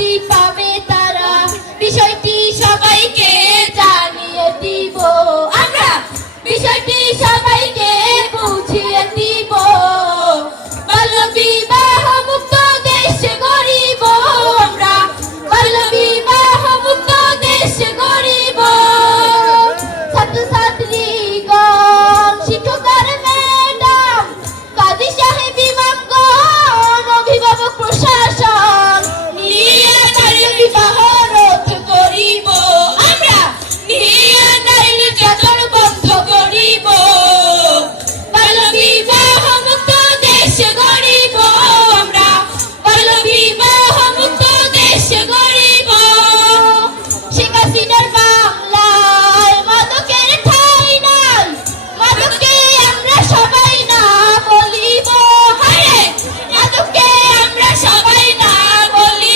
শান্তি পাবে তারা। বিষয়টি সবাইকে জানিয়ে দিব। আমরা বিষয়টি